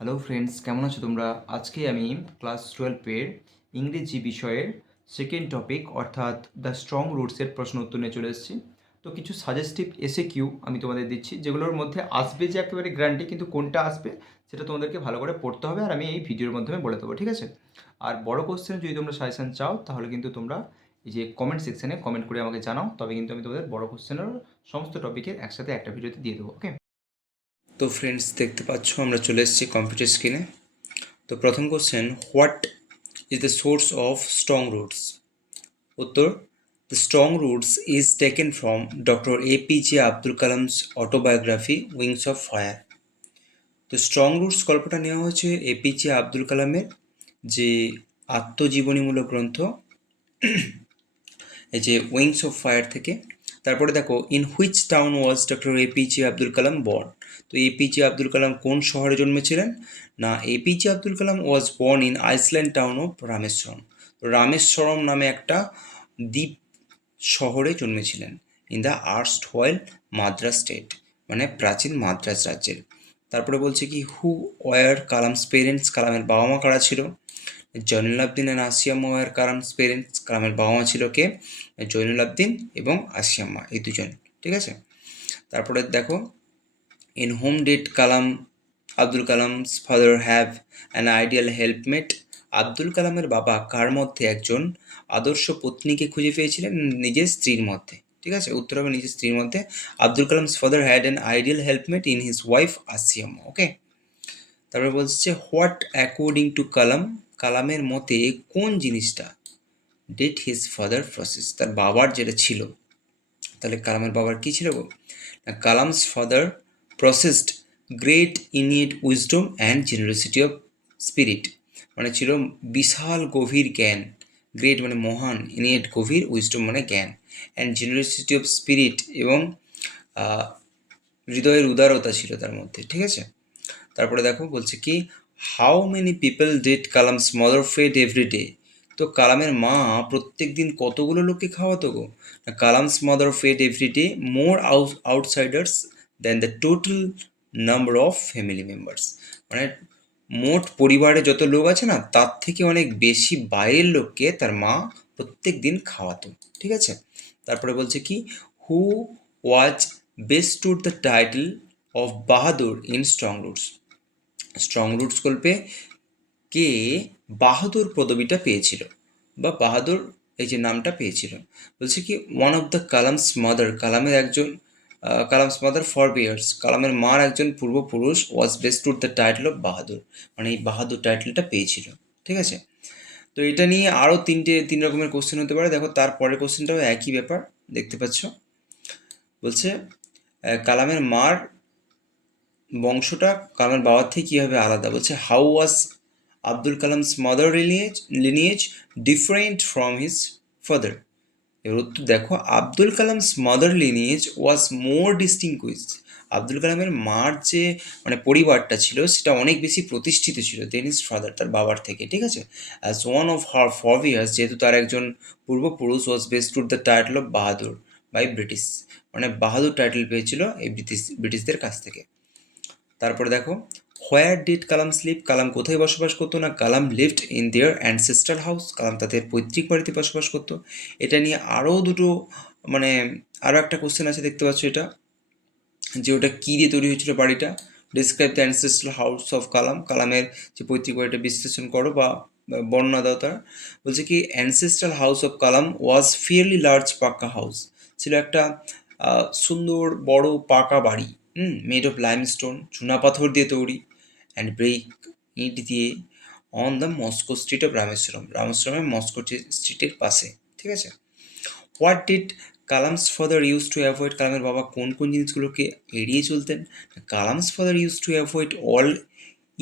Hello friends, কেমন আছো তোমরা? আজকে আমি ক্লাস 12 ইংরেজি বিষয়ের সেকেন্ড টপিক অর্থাৎ দ্য স্ট্রং রুটসের প্রশ্ন উত্তর নিয়ে চলে এসেছি। তো কিছু সাজেস্টিভ এসে কিউ আমি তোমাদের দিচ্ছি, যেগুলোর মধ্যে আসবে যে একেবারে গ্যারান্টি, কিন্তু কোনটা আসবে সেটা তোমাদেরকে ভালো করে পড়তে হবে, আর আমি এই ভিডিওর মাধ্যমে বলে দেবো, ঠিক আছে? আর বড় কোশ্চেনে যদি তোমরা সাজেশন চাও তাহলে কিন্তু তোমরা এই যে কমেন্ট সেকশনে কমেন্ট করে আমাকে জানাও, তবে কিন্তু আমি তোমাদের বড় কোশ্চেনের সমস্ত টপিকের একসাথে একটা ভিডিওতে দিয়ে দেবো, ওকে? তো ফ্রেন্ডস, দেখতে পাচ্ছ আমরা চলে এসেছি কম্পিউটার স্ক্রিনে। তো প্রথম question, what is the source of strong roots? উত্তর, the strong roots is taken from doctor APJ Abdul Kalam's autobiography Wings of Fire. তো স্ট্রং রুটস গল্পটা নেওয়া হয়েছে এপিজে আব্দুল কালামের যে আত্মজীবনীমূলক গ্রন্থ, এই যে উইংস অফ ফায়ার থেকে। তারপরে দেখো, in which town was doctor APJ Abdul Kalam born? তো এপিজে আব্দুল কালাম কোন শহরে জন্মেছিলেন? না, APJ Abdul Kalam was born in island town of Rameswaram. তো রামেশ্বরম নামে একটা দ্বীপ শহরে জন্মেছিলেন, in the erstwhile Madras state, মানে প্রাচীন মাদ্রাজ রাজ্যের। তারপরে বলছে কি, হু ওয়ার কালামস পেরেন্টস? কালামের বাবা মা কারা ছিল? Jainul Abdeen and Ashiamma were Kalam's parents. কালামের বাবা মা ছিল কে? জয়নুল আবদিন এবং আসিয়াম্মা, এই দুজন, ঠিক আছে? তারপরে দেখো, in whom did Kalam Abdul Kalam's father have an ideal helpmate? Abdul কালামের বাবা কার মধ্যে একজন আদর্শ পত্নীকে খুঁজে পেয়েছিলেন? নিজের স্ত্রীর মধ্যে, ঠিক আছে? উত্তর হবে নিজের স্ত্রীর মধ্যে। Abdul Kalam's father had an ideal helpmate in his wife Ashiamma, okay? তারপরে বলছে, হোয়াট অ্যাকর্ডিং টু কালাম? কালামের মতে কোন জিনিসটা ডিড হিজ ফাদার প্রসেস? তার বাবার যেটা ছিল, তাহলে কালামের বাবার কী ছিল গো? না, Kalam's father possessed great innate wisdom and generosity of spirit, মানে ছিল বিশাল গভীর জ্ঞান। গ্রেট মানে মহান, ইনিয়েট গভীর, উইজডম মানে জ্ঞান, অ্যান্ড জেনারসিটি অফ স্পিরিট এবং হৃদয়ের উদারতা ছিল তার মধ্যে, ঠিক আছে? তারপরে দেখো বলছে কি, how many people did Kalam's mother fade every day? তো কালামের মা প্রত্যেক দিন কতগুলো লোককে খাওয়াতো গো? Kalam's mother fade every day more outsiders than the total number of family members, মানে মোট পরিবারে যত লোক আছে না, তার থেকে অনেক বেশি বাইরের লোককে তার মা প্রত্যেক দিন খাওয়াতো, ঠিক আছে? তারপরে বলছে কি, who was bestowed the title of Bahadur in strong roots? Strong roots গল্পে কে বাহাদুর পদবিটা পেয়েছিল বা বাহাদুর এই যে নামটা পেয়েছিল? বলছে কি, one of the Kalam's mother, কালামের একজন কালামস মাদার ফর বিয়ার্স, কালামের মার একজন পূর্বপুরুষ was bestowed the title of বাহাদুর, মানে এই বাহাদুর টাইটেলটা পেয়েছিল, ঠিক আছে? তো এটা নিয়ে আরও তিন রকমের কোশ্চেন হতে পারে। দেখো, তারপরের কোশ্চেনটাও একই ব্যাপার, দেখতে পাচ্ছ। বলছে, কালামের মার বংশটা কালামের বাবার থেকে কীভাবে আলাদা? বলছে, how was Abdul Kalam's mother lineage different from his father? এবার উত্তর দেখো, আব্দুল কালামস মাদার লিনিয়েজ ওয়াজ মোর ডিস্টিংগুইশ। আব্দুল কালামের মার যে মানে পরিবারটা ছিল সেটা অনেক বেশি প্রতিষ্ঠিত ছিল দেন হিজ ফাদার, তার বাবার থেকে, ঠিক আছে? As one of her forbears, যেহেতু তার একজন পূর্বপুরুষ, was bestowed the title of Bahadur by British, মানে বাহাদুর টাইটেল পেয়েছিল এই ব্রিটিশদের কাছ থেকে। তারপরে দেখো, হোয়ার ডিড কালাম স্লিপ? কালাম কোথায় বসবাস করতো? না, Kalam lived in their ancestral house, Kalam তাদের পৈতৃক বাড়িতে বসবাস করতো। এটা নিয়ে আরও দুটো মানে আরও একটা কোশ্চেন আছে, দেখতে পাচ্ছ এটা, যে ওটা কী দিয়ে তৈরি হয়েছিল বাড়িটা? Describe the ancestral house of Kalam, কালামের যে পৈতৃক বাড়িটা বিশ্লেষণ করো বা বর্ণনা দাও তার। বলছে কি, ancestral house of Kalam was fairly large পাকা হাউস, ছিল একটা সুন্দর বড় পাকা বাড়ি, মেড অফ লাইমস্টোন, চুনা পাথর দিয়ে তৈরি, অ্যান্ড ব্রেক ইট দিয়ে, on the mosque street of Rameswaram, রামেশ্বরমের মস্কো স্ট্রিটের পাশে, ঠিক আছে? What did Kalam's father use to avoid? কালামের বাবা কোন কোন জিনিসগুলোকে এড়িয়ে চলতেন? Kalam's father use to avoid all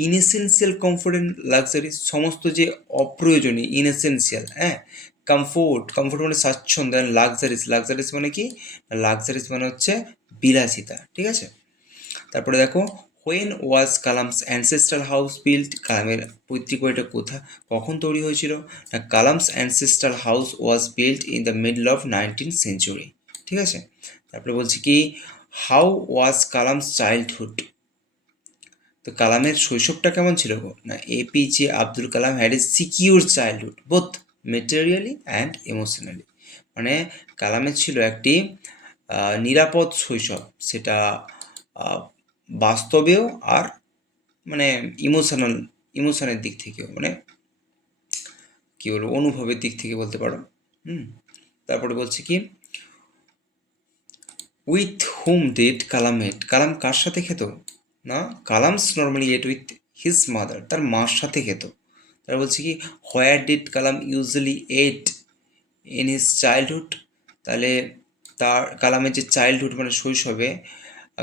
inessential comfort and luxury, সমস্ত যে অপ্রয়োজনীয়, ইনএসেন্সিয়াল, হ্যাঁ, কমফোর্ট মানে স্বাচ্ছন্দ্য, অ্যান্ড লাক্সারিস মানে কি? লাক্সারিস মানে হচ্ছে বিলাসিতা, ঠিক আছে? তারপরে দেখো, when was Kalam's ancestral house built? কালামের পৈতৃক বাড়িটা কখন তৈরি হয়েছিল? না, Kalam's ancestral house was built in the middle of 19th century, ঠিক আছে? তারপরে বলছি কি, হাউ ওয়াজ কালামস চাইল্ডহুড? তো কালামের শৈশবটা কেমন ছিল গো? না, APJ Abdul Kalam had a secure childhood both materially and emotionally. মানে কালামের ছিল একটি নিরাপদ শৈশব, সেটা আহ, বাস্তবেও আর মানে ইমোশনের দিক থেকেও, মানে কী বলবো, অনুভবের দিক থেকে বলতে পারো। হুম। তারপরে বলছে কি, উইথ হুম ডিড কালাম এট, কালাম কার সাথে খেত? না, Kalam's normally at with his mother, তার মার সাথে খেত। তারা বলছে কি, where did Kalam usually at in his childhood, তাহলে তার কালামের যে চাইল্ডহুড মানে শৈশবে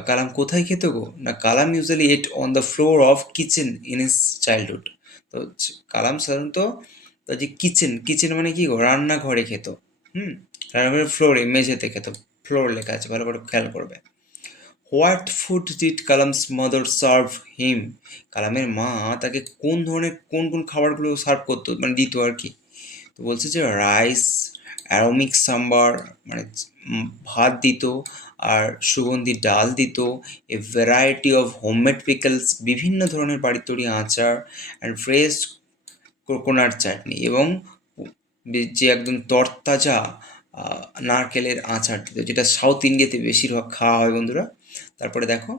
কালাম কোথায় খেত গো? না, Kalam usually ate on the floor of kitchen in his childhood. তো কালাম সাধারণত তার যে কিচেন, কিচেন মানে কি গো? রান্নাঘরে খেত। হুম। রান্নাঘরের ফ্লোরে, মেঝেতে খেত। ফ্লোর লেখা আছে, ভালো করে খেয়াল করবে। What food did Kalam's mother serve him, কালামের মা তাকে কোন ধরনের কোন কোন খাবারগুলো সার্ভ করতো, মানে দিত আর কি। তো বলছে যে রাইস, অ্যারোমিক সাম্বার, মানে ভাত দিত, আর সুগন্ধি ডাল দিত, a variety of homemade pickles, বিভিন্ন ধরনের বাড়ির তৈরি আচার, অ্যান্ড ফ্রেশ কোকোনাট চাটনি, এবং যে একদম তরতাজা নারকেলের আচার দিত, যেটা সাউথ ইন্ডিয়াতে বেশিরভাগ খাওয়া হয় বন্ধুরা। তারপরে দেখো,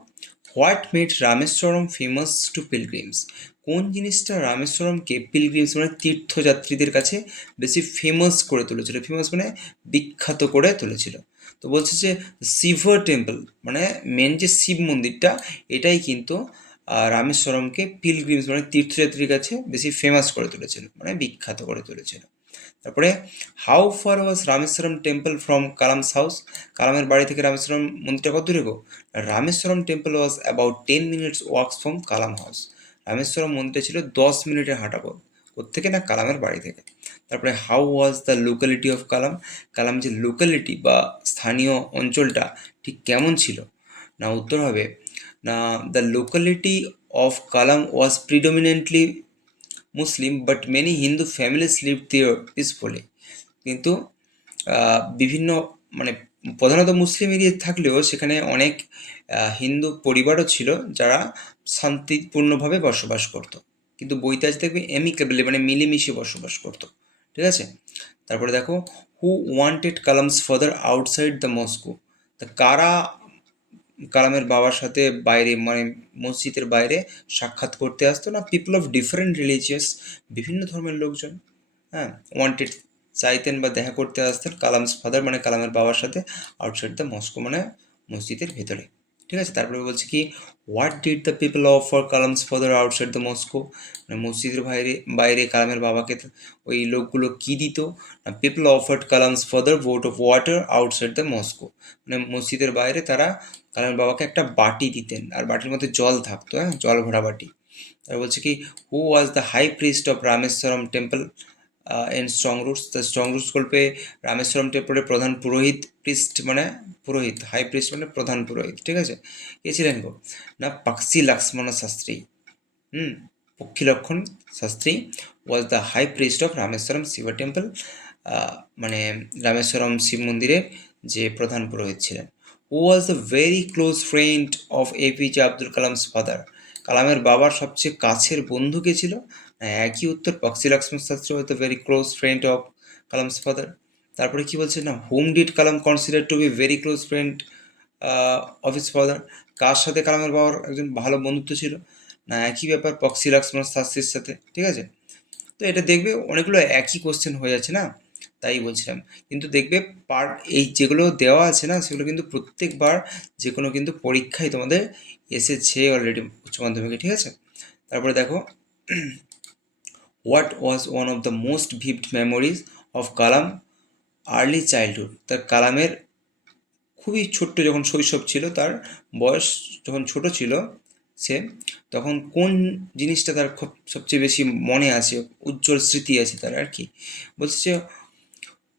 what made Rameswaram famous to pilgrims, কোন জিনিসটা রামেশ্বরমকে পিলগ্রিমস মানে তীর্থযাত্রীদের কাছে বেশি ফেমাস করে তুলেছিল? ফেমাস মানে বিখ্যাত করে তুলেছিল। তো বলছে যে শিব টেম্পল, মানে মেন যে শিব মন্দিরটা, এটাই কিন্তু রামেশ্বরমকে পিলগ্রিমস মানে তীর্থযাত্রীর কাছে বেশি ফেমাস করে তুলেছিল, মানে বিখ্যাত করে তুলেছিল। তারপরে how far was Rameswaram temple from Kalam's house, কালামের বাড়ি থেকে রামেশ্বরম মন্দিরটা কত দূরে গো? Rameswaram temple was about 10 minutes walks from Kalam house, Rameswaram মন্দিরটা ছিল 10 মিনিটের হাঁটা পথ। কোত্থেকে? না, কালামের বাড়ি থেকে। তারপরে how was the locality of Kalam, Kalam যে লোকালিটি বা স্থানীয় অঞ্চলটা ঠিক কেমন ছিল? না, উত্তর হবে না, the locality of Kalam was predominantly Muslim but many Hindu families live there peacefully, কিন্তু বিভিন্ন মানে প্রধানত মুসলিম এরিয়া থাকলেও সেখানে অনেক হিন্দু পরিবারও ছিল যারা শান্তিপূর্ণভাবে বসবাস করতো, কিন্তু বইতে আজ দেখবে এমিকেবলি মানে মিলেমিশে বসবাস করতো। ঠিক আছে। তারপরে দেখো, হু wanted Kalam's father outside the Moscow, তা কারা কালামের বাবার সাথে বাইরে মানে মসজিদের বাইরে সাক্ষাৎ করতে আসতো? না, পিপল অফ ডিফারেন্ট রিলিজিয়াস, বিভিন্ন ধর্মের লোকজন। হ্যাঁ, ওয়ান্টেড চাইতেন বা দেখা করতে আসতেন কালামস ফাদার মানে কালামের বাবার সাথে আউটসাইড দ্য মস্কো মানে মসজিদের ভেতরে। ঠিক আছে। তারপরে বলছে কি, what did the people of for Kalam's father outside the Moscow, মানে মসজিদের বাইরে বাইরে কালামের বাবাকে ওই লোকগুলো কি দিত? না, people offered Kalam's father boat of water outside the Moscow, মানে মসজিদের বাইরে তারা কালামের বাবাকে একটা বাটি দিতেন, আর বাটির মধ্যে জল থাকতো, হ্যাঁ, জল ভরা বাটি। তারপর বলছে কি, who was the high priest of Rameswaram temple in strong roots, the strong roots গল্পে রামেশ্বরম টেম্পলের প্রধান পুরোহিত, প্রিস্ট মানে পুরোহিত, হাই প্রিস্ট মানে প্রধান পুরোহিত। ঠিক আছে। কে ছিলেন গো? না, Pakshi Lakshmana Sastry. Hmm. Pakshi Lakshmana Sastry was the high priest of Rameswaram Shiva temple, মানে রামেশ্বরম শিব মন্দিরের যে প্রধান পুরোহিত ছিলেন। Who was the very close friend of APJ Abdul Kalam's father, কালামের বাবার সবচেয়ে কাছের বন্ধু কে ছিল? একই উত্তর, Pakshi Lakshmana Sastry was the very close friend of Kalam's father. তারপরে কি বলছে? না, whom did Kalam consider to be very close friend of his father, কার সাথে কালামের বাবার একজন ভালো বন্ধুত্ব ছিল? না, একই ব্যাপার, পক্সি লক্ষ্মণ শাস্ত্রীর সাথে। ঠিক আছে। তো এটা দেখবে অনেকগুলো একই কোশ্চেন হয়ে যাচ্ছে না, তাই বলছিলাম। কিন্তু দেখবে এই যেগুলো দেওয়া আছে না, সেগুলো কিন্তু প্রত্যেকবার যে কোনো কিন্তু পরীক্ষায় তোমাদের এসেছে অলরেডি উচ্চ মাধ্যমিকে। ঠিক আছে। তারপরে দেখো, what was one of the most vivid memories of Kalam early childhood, তার কালামের খুবই ছোট্ট যখন শৈশব ছিল, তার বয়স যখন ছোট ছিল সে, তখন কোন জিনিসটা তার খুব সবচেয়ে বেশি মনে আছে, উজ্জ্বল স্মৃতি আছে তার আর কি। বলছে যে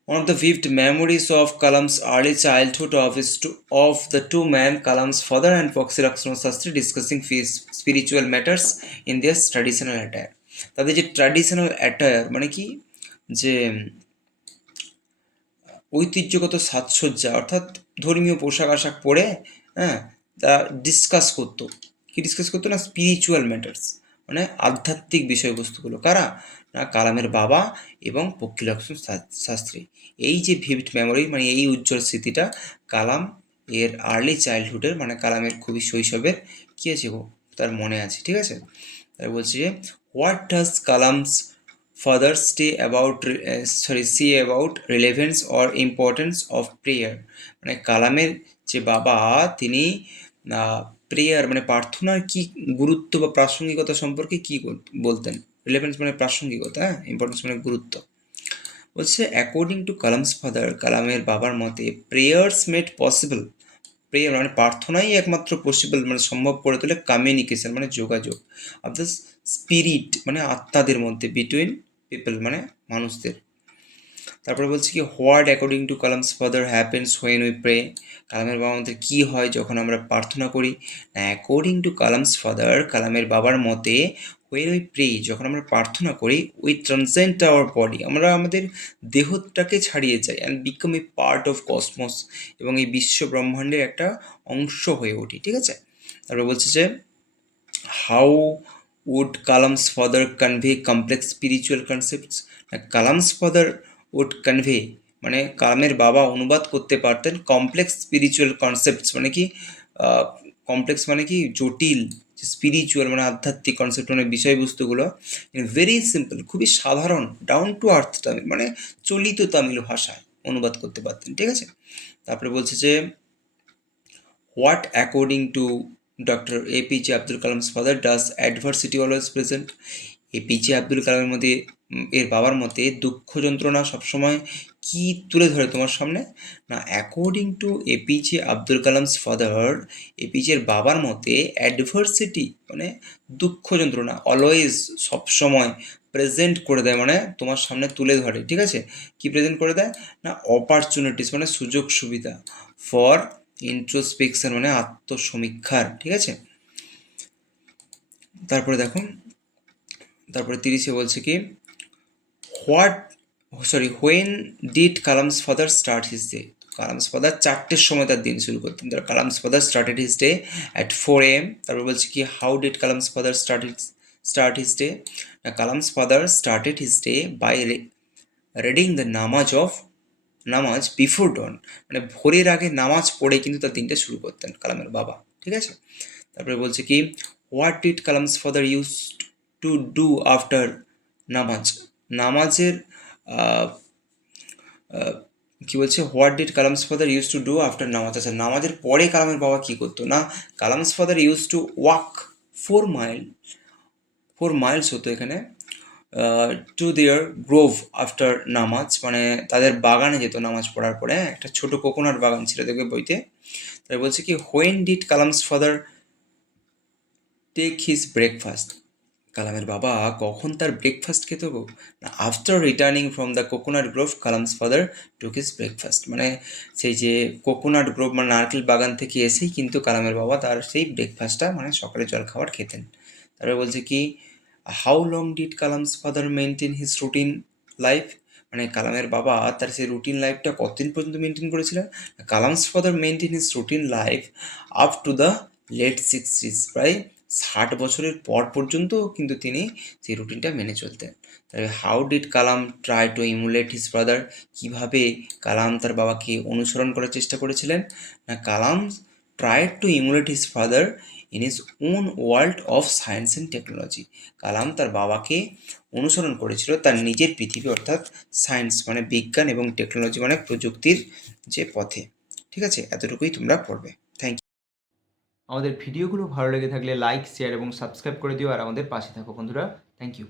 one of the vivid memories of Kalam's early childhood of the two men, Kalam's father and Foxy Lakshmana Sastry, discussing spiritual matters in their traditional attire. তাদের যে ট্র্যাডিশনাল অ্যাটায়ার মানে কি, যে ঐতিহ্যগত সাজসজ্জা অর্থাৎ ধর্মীয় পোশাক আশাক পরে, হ্যাঁ, তারা ডিসকাস করতো কি ডিসকাস করতো না, স্পিরিচুয়াল ম্যাটার্স, মানে আধ্যাত্মিক বিষয়বস্তুগুলো। কারা? না কালামের বাবা এবং পক্ষীলক্ষ্মণ শাস্ত্রী। এই যে ভিভিড মেমোরি, মানে এই উজ্জ্বল স্মৃতিটা কালাম এর আর্লি চাইল্ডহুডের, মানে কালামের খুবই শৈশবের কী আছে গো, তার মনে আছে। ঠিক আছে, তাই বলছি যে what does Kalam's father say about relevance or importance of prayer. মানে কালামের যে বাবা, তিনি প্রেয়ার মানে প্রার্থনার কি গুরুত্ব বা প্রাসঙ্গিকতা সম্পর্কে কি বলতেন। রিলেভেন্স মানে প্রাসঙ্গিকতা, হ্যাঁ, ইম্পর্টেন্স মানে গুরুত্ব। বলছে অ্যাকর্ডিং টু কালামস ফাদার, কালামের বাবার মতে প্রেয়ার্স মেড পসিবল, প্রেয়ার মানে প্রার্থনাই একমাত্র পসিবল মানে সম্ভব করে তোলে কমিউনিকেশন মানে যোগাযোগ, অফ দ্য স্পিরিট মানে আত্মাদের মধ্যে, বিটুইন পিপল মানে মানুষদের। তারপরে বলছি কি what according to Kalam's father happens when we pray, কালামের বাবার মতে কী হয় যখন আমরা প্রার্থনা করি। অ্যাকর্ডিং টু কালামস ফাদার, কালামের বাবার মতে হোয়েন উই প্রে, যখন আমরা প্রার্থনা করি, উই ট্রান্সেন্ড আওয়ার বডি, আমরা আমাদের দেহটাকে ছাড়িয়ে যাই, and become a part of cosmos, এবং এই বিশ্ব ব্রহ্মাণ্ডের একটা অংশ হয়ে উঠি। ঠিক আছে, তারপরে বলছে যে how would Kalam's father convey complex spiritual concepts? Kalam's father would convey মানে কালামের বাবা অনুবাদ করতে পারতেন কমপ্লেক্স স্পিরিচুয়াল কনসেপ্টস, মানে কি কমপ্লেক্স মানে কি জটিল, স্পিরিচুয়াল মানে আধ্যাত্মিক কনসেপ্ট মানে বিষয়বস্তুগুলো ভেরি সিম্পল, খুবই সাধারণ ডাউন টু আর্থ তামিল মানে চলিত তামিল ভাষায় অনুবাদ করতে পারতেন। ঠিক আছে, তারপরে বলছে যে what according two doctor APJ Abdul Kalam's father does adversity always present. APJ Abdul কালামের মধ্যে এর বাবার মতে দুঃখ যন্ত্রণা সবসময় কি তুলে ধরে তোমার সামনে। না according to APJ Abdul Kalam's father, এপিজের বাবার মতে অ্যাডভার্সিটি মানে দুঃখ যন্ত্রণা অলওয়েজ সবসময় প্রেজেন্ট করে দেয়, মানে তোমার সামনে তুলে ধরে। ঠিক আছে, কি প্রেজেন্ট করে দেয় না অপরচুনিটিস মানে সুযোগ সুবিধা, ফর ইন্ট্রোস্পেকশন মানে আত্মসমীক্ষার। ঠিক আছে, তারপরে দেখো, তারপরে 30-এ বলছে কি when did Kalam's father start his day. Kalam's father 4টের সময় তার দিন শুরু করতেন। Kalam's father started his day at 4 AM। তারপর বলছে কি how did Kalam's father start his day. Kalam's father started his day by reading the namaz before dawn, মানে ভোরের আগে নামাজ পড়ে কিন্তু তার দিনটা শুরু করতেন কালামের বাবা। ঠিক আছে, তারপরে বলছে কি what did Kalam's father use to do after নামাজের কি বলছে what did Kalam's father use to do after নামাজ। আচ্ছা, নামাজের পরে কালামের বাবা কী করতো না Kalam's father use to walk 4 Miles হতো এখানে টু দেয়ার গ্রোভ আফটার নামাজ, মানে তাদের বাগানে যেত নামাজ পড়ার পরে। একটা ছোট কোকোনাট বাগান ছিল দেখবে বইতে। তাই বলছে কি when did Kalam's father take his breakfast, কালামের বাবা কখন তার ব্রেকফাস্ট খেত গো না after returning from the coconut grove Kalam's father took his breakfast, মানে সেই যে কোকোনাট গ্রোভ মানে নারকেল বাগান থেকে এসেই কিন্তু কালামের বাবা তার সেই ব্রেকফাস্টটা মানে সকালে জলখাবার খেতেন। তারপরে বলছে কি how long did Kalam's father maintain his routine life, মানে কালামের বাবা তার সেই রুটিন লাইফটা কতদিন পর্যন্ত মেনটেন করেছিলেন। Kalam's father maintain his routine life up to the late 60s, প্রায় 60 বছরের পর পর্যন্ত কিন্তু তিনি সেই রুটিনটা মেনে চলতেন। তাহলে how did Kalam try to emulate his father, কীভাবে কালাম তার বাবাকে অনুসরণ করার চেষ্টা করেছিলেন। না Kalam try to emulate his father in his own world of science and technology, Kalam তার বাবাকে অনুসরণ করেছিল তার নিজের পৃথিবী অর্থাৎ সায়েন্স মানে বিজ্ঞান এবং টেকনোলজি মানে প্রযুক্তির যে পথে। ঠিক আছে, এতটুকুই তোমরা পড়বে। Thank you. আমাদের ভিডিওগুলো ভালো লেগে থাকলে লাইক শেয়ার এবং সাবস্ক্রাইব করে দিও আর আমাদের পাশে থাকো বন্ধুরা। Thank you.